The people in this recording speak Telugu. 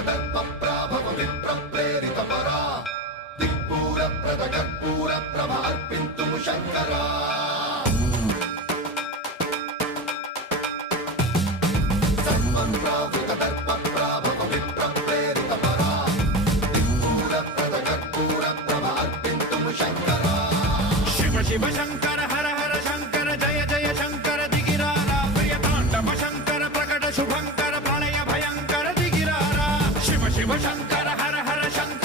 దర్పప్రాభవ విప్రప్రేరిత పరా దిక్పూర ప్రద కర్పూర ప్రభ అర్పింతుము శంకరా సన్మన్రావృత దర్పప్రాభవ విప్రప్రేరిత పరా దిక్పూర ప్రద కర్పూర ప్రభ అర్పింతుము శంకరా శివ శివ శంకర హర హర శంకర జయ జయ శంకర దిగిరారా ప్రియ తాండవ శంకర ప్రకట శుభంకర ప్రళయ భయంకర దిగిరారా శివ శివ శంకర హర హర శంకర